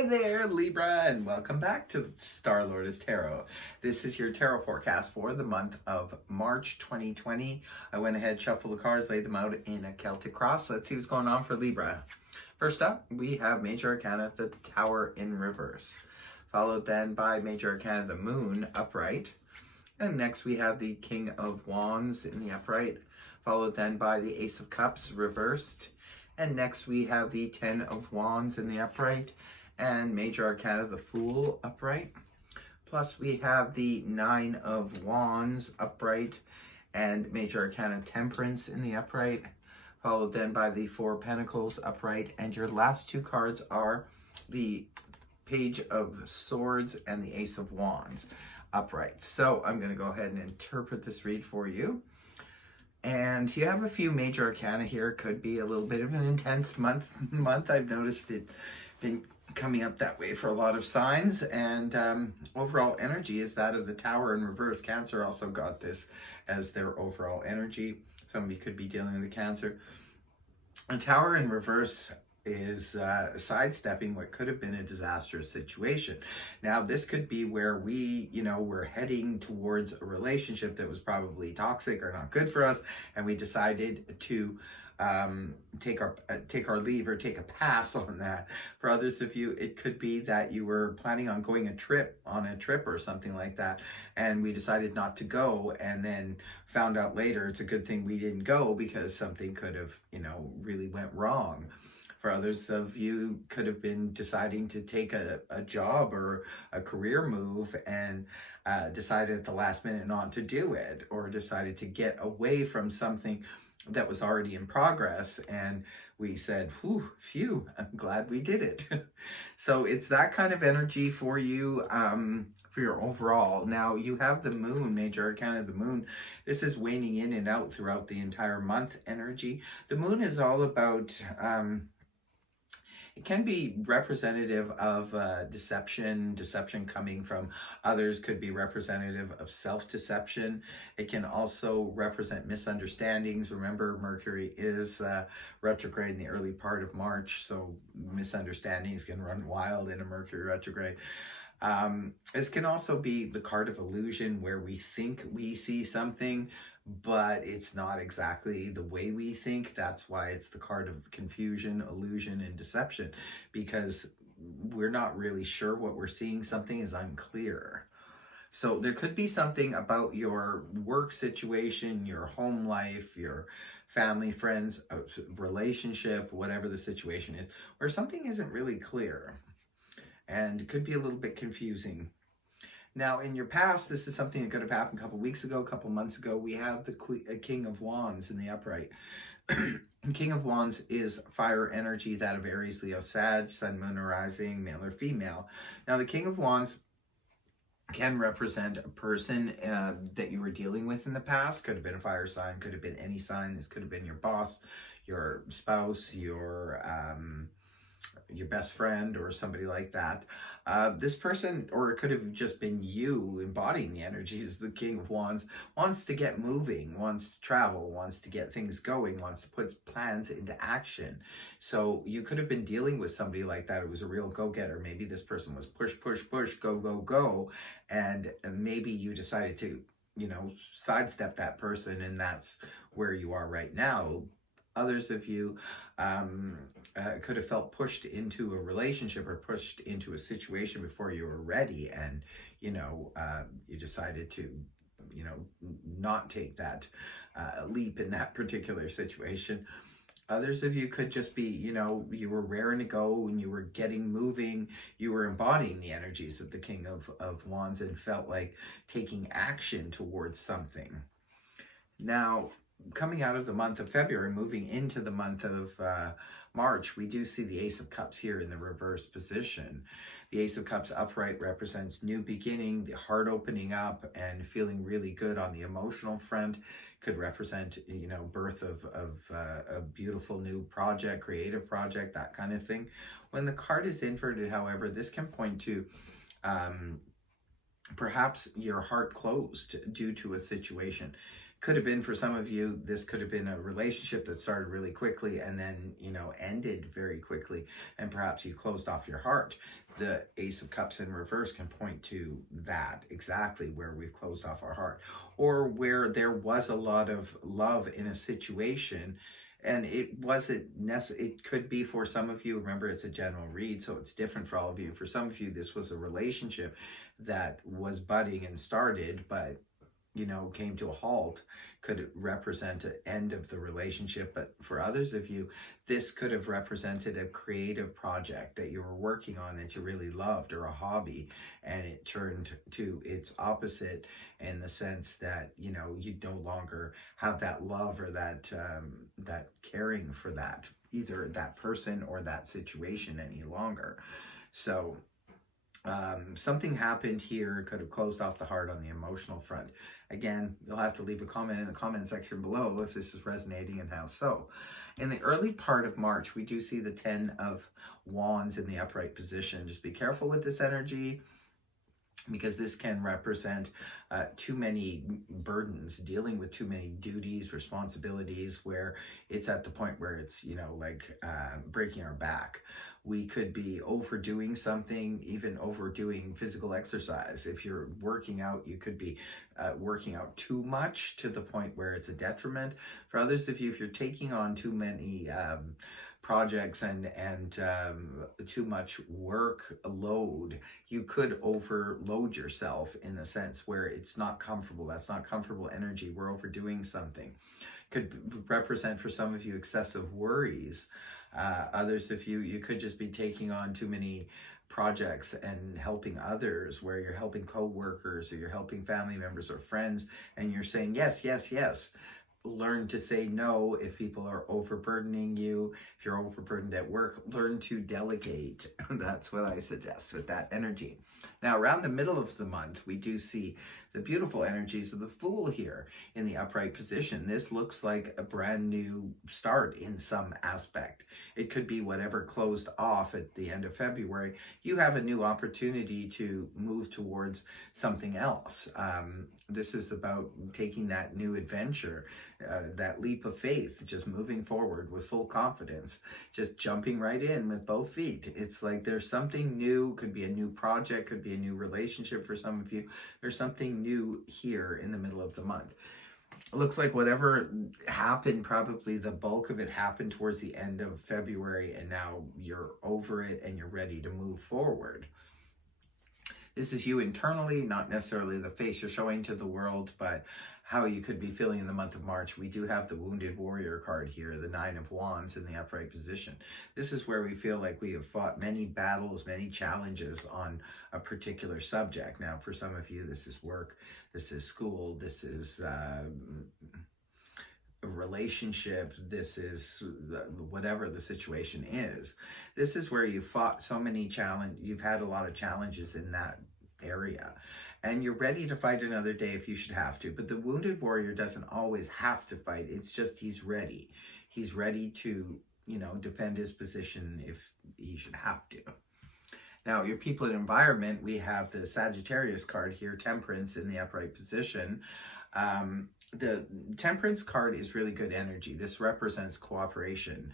Hi there, Libra, and welcome back to Star Lotus Tarot. This is your tarot forecast for the month of March 2020. I went ahead, shuffled the cards, laid them out in a Celtic cross. Let's see what's going on for Libra. First up, we have Major Arcana, the Tower in reverse, followed then by Major Arcana, the Moon upright. And next we have the King of Wands in the upright, followed then by the Ace of Cups reversed. And next we have the Ten of Wands in the upright and Major Arcana, the Fool upright. Plus we have the Nine of Wands upright and Major Arcana, Temperance in the upright, followed then by the Four of Pentacles upright. And your last two cards are the Page of Swords and the Ace of Wands upright. So I'm going to go ahead and interpret this read for you. And you have a few Major Arcana here. Could be a little bit of an intense month. I've noticed it been coming up that way for a lot of signs. And overall energy is that of the Tower in reverse. Cancer also got this as their overall energy. Somebody could be dealing with Cancer. A Tower in reverse is sidestepping what could have been a disastrous situation. Now, this could be where we, we're heading towards a relationship that was probably toxic or not good for us, and we decided to take our leave or take a pass on that. For others of you, it could be that you were planning on going on a trip or something like that, and we decided not to go, and then found out later it's a good thing we didn't go because something could have, really went wrong. For others of you, could have been deciding to take a job or a career move and decided at the last minute not to do it, or decided to get away from something that was already in progress. And we said, phew, I'm glad we did it. So it's that kind of energy for you, for your overall. Now you have the Moon, Major Arcana, the Moon. This is waning in and out throughout the entire month energy. The Moon is all about, it can be representative of deception coming from others, could be representative of self-deception. It can also represent misunderstandings. Remember, Mercury is retrograde in the early part of March, so misunderstandings can run wild in a Mercury retrograde. This can also be the card of illusion, where we think we see something, but it's not exactly the way we think. That's why it's the card of confusion, illusion, and deception, because we're not really sure what we're seeing. Something is unclear. So there could be something about your work situation, your home life, your family, friends, relationship, whatever the situation is, where something isn't really clear. And it could be a little bit confusing. Now, in your past, this is something that could have happened a couple weeks ago, a couple months ago. We have the King of Wands in the upright. King of Wands is fire energy, that of Aries, Leo, Sag, Sun, Moon, or Rising, male or female. Now, the King of Wands can represent a person that you were dealing with in the past. Could have been a fire sign, could have been any sign. This could have been your boss, your spouse, your best friend, or somebody like that. This person, or it could have just been you embodying the energies. The King of Wands wants to get moving, wants to travel, wants to get things going, wants to put plans into action. So you could have been dealing with somebody like that. It was a real go-getter. Maybe this person was push, push, push, go, go, go. And maybe you decided to, sidestep that person, and that's where you are right now. Others of you could have felt pushed into a relationship or pushed into a situation before you were ready, and you decided to not take that leap in that particular situation. Others of you could just be, you were raring to go and you were getting moving. You were embodying the energies of the King of Wands and felt like taking action towards something. Now, coming out of the month of February, moving into the month of March, we do see the Ace of Cups here in the reverse position. The Ace of Cups upright represents new beginning, the heart opening up and feeling really good on the emotional front. Could represent, birth of a beautiful new project, creative project, that kind of thing. When the card is inverted, however, this can point to perhaps your heart closed due to a situation. Could have been for some of you, this could have been a relationship that started really quickly and then, ended very quickly, and perhaps you closed off your heart. The Ace of Cups in reverse can point to that, exactly where we've closed off our heart, or where there was a lot of love in a situation and it wasn't necessary. It could be for some of you, remember it's a general read, so it's different for all of you. For some of you, this was a relationship that was budding and started, but came to a halt, could represent an end of the relationship. But for others of you, this could have represented a creative project that you were working on that you really loved, or a hobby, and it turned to its opposite in the sense that, you no longer have that love or that caring for that, either that person or that situation any longer. So something happened here, could have closed off the heart on the emotional front. Again, you'll have to leave a comment in the comment section below if this is resonating and how so. In the early part of March, we do see the 10 of Wands in the upright position. Just be careful with this energy, because this can represent too many burdens, dealing with too many duties, responsibilities, where it's at the point where it's, breaking our back. We could be overdoing something, even overdoing physical exercise. If you're working out, you could be working out too much to the point where it's a detriment. For others of you, if you're taking on too many projects and too much workload, you could overload yourself in the sense where it's not comfortable. That's not comfortable energy. We're overdoing something. Could represent for some of you excessive worries. Others of you, you could just be taking on too many projects and helping others, where you're helping co-workers or you're helping family members or friends, and you're saying yes, yes, yes. Learn to say no if people are overburdening you. If you're overburdened at work, learn to delegate. That's what I suggest with that energy. Now, around the middle of the month, we do see the beautiful energies of the Fool here in the upright position. This looks like a brand new start in some aspect. It could be whatever closed off at the end of February. You have a new opportunity to move towards something else. This is about taking that new adventure, that leap of faith, just moving forward with full confidence, just jumping right in with both feet. It's like there's something new, could be a new project, could be a new relationship for some of you. There's something new here in the middle of the month. It looks like whatever happened, probably the bulk of it happened towards the end of February, and now you're over it and you're ready to move forward. This is you internally, not necessarily the face you're showing to the world, but how you could be feeling in the month of March. We do have the Wounded Warrior card here, the 9 of Wands in the upright position. This is where we feel like we have fought many battles, many challenges on a particular subject. Now, for some of you, this is work, this is school, this is a relationship, this is whatever the situation is. This is where you fought so many you've had a lot of challenges in that area, and you're ready to fight another day if you should have to. But the Wounded Warrior doesn't always have to fight. It's just he's ready to defend his position if he should have to. Now, your people and environment, we have the Sagittarius card here, Temperance in the upright position. The Temperance card is really good energy. This represents cooperation.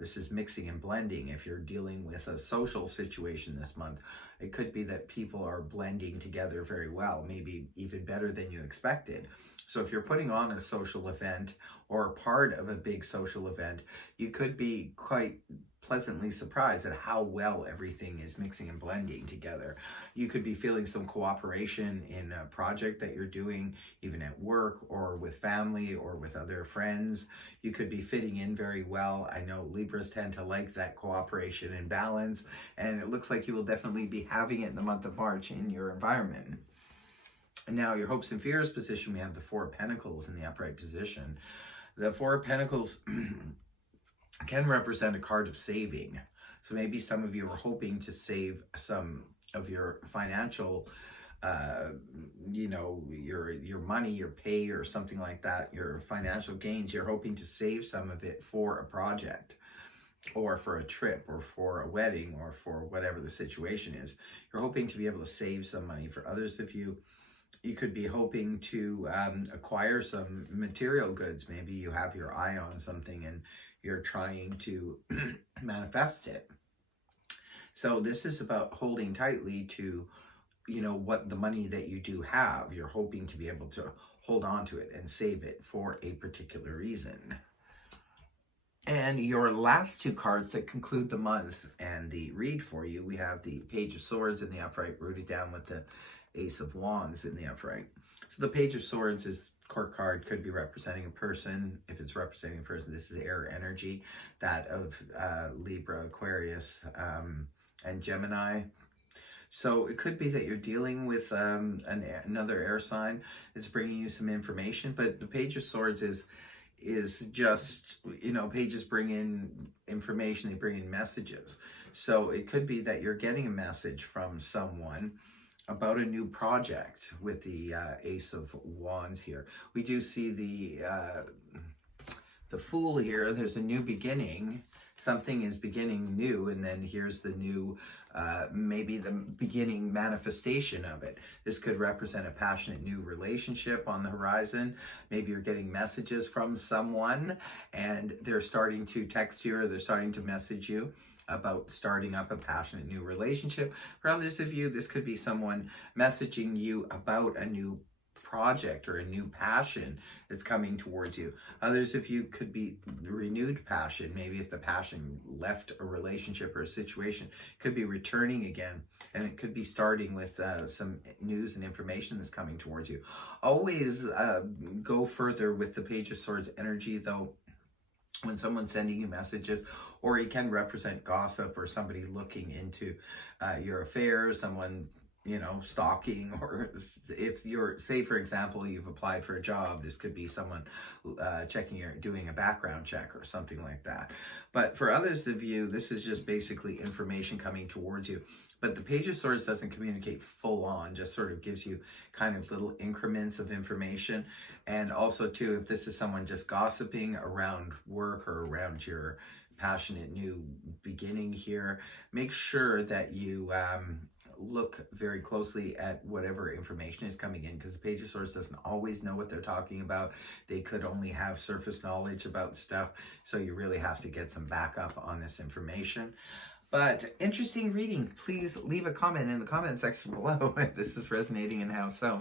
This is mixing and blending. If you're dealing with a social situation this month, it could be that people are blending together very well, maybe even better than you expected. So if you're putting on a social event or part of a big social event, you could be quite pleasantly surprised at how well everything is mixing and blending together. You could be feeling some cooperation in a project that you're doing, even at work or with family or with other friends. You could be fitting in very well. I know Libras tend to like that cooperation and balance, and it looks like you will definitely be having it in the month of March in your environment. And now your hopes and fears position, we have the 4 of Pentacles in the upright position. The 4 of Pentacles can represent a card of saving. So maybe some of you are hoping to save some of your financial, your money, your pay or something like that, your financial gains. You're hoping to save some of it for a project or for a trip or for a wedding or for whatever the situation is. You're hoping to be able to save some money. For others of you, You could be hoping to acquire some material goods. Maybe you have your eye on something and you're trying to manifest it. So this is about holding tightly to, what the money that you do have. You're hoping to be able to hold on to it and save it for a particular reason. And your last two cards that conclude the month and the read for you, we have the Page of Swords in the upright, rooted down with the Ace of Wands in the upright. So the Page of Swords is court card, could be representing a person. If it's representing a person, this is air energy, that of Libra, Aquarius, and Gemini. So it could be that you're dealing with another air sign. It's bringing you some information, but the Page of Swords is just, pages bring in information, they bring in messages. So it could be that you're getting a message from someone about a new project with the Ace of Wands here. We do see the Fool here. There's a new beginning. Something is beginning new, and then here's the new, maybe the beginning manifestation of it. This could represent a passionate new relationship on the horizon. Maybe you're getting messages from someone and they're starting to text you or they're starting to message you about starting up a passionate new relationship. For others of you, this could be someone messaging you about a new project or a new passion that's coming towards you. Others of you could be renewed passion. Maybe if the passion left a relationship or a situation, it could be returning again, and it could be starting with some news and information that's coming towards you. Always go further with the Page of Swords energy, though. When someone's sending you messages, or it can represent gossip or somebody looking into your affairs, someone stalking, or if you're, say for example, you've applied for a job, this could be someone doing a background check or something like that. But for others of you, this is just basically information coming towards you. But the Page of Swords doesn't communicate full on, just sort of gives you kind of little increments of information. And also too, if this is someone just gossiping around work or around your passionate new beginning here, make sure that you look very closely at whatever information is coming in, because the Page of Swords doesn't always know what they're talking about. They could only have surface knowledge about stuff, so you really have to get some backup on this information. But interesting reading. Please leave a comment in the comment section below if this is resonating and how so.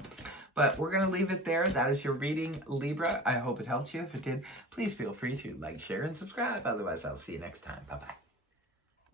But we're going to leave it there. That is your reading, Libra. I hope it helped you. If it did, please feel free to like, share, and subscribe. Otherwise, I'll see you next time. Bye-bye.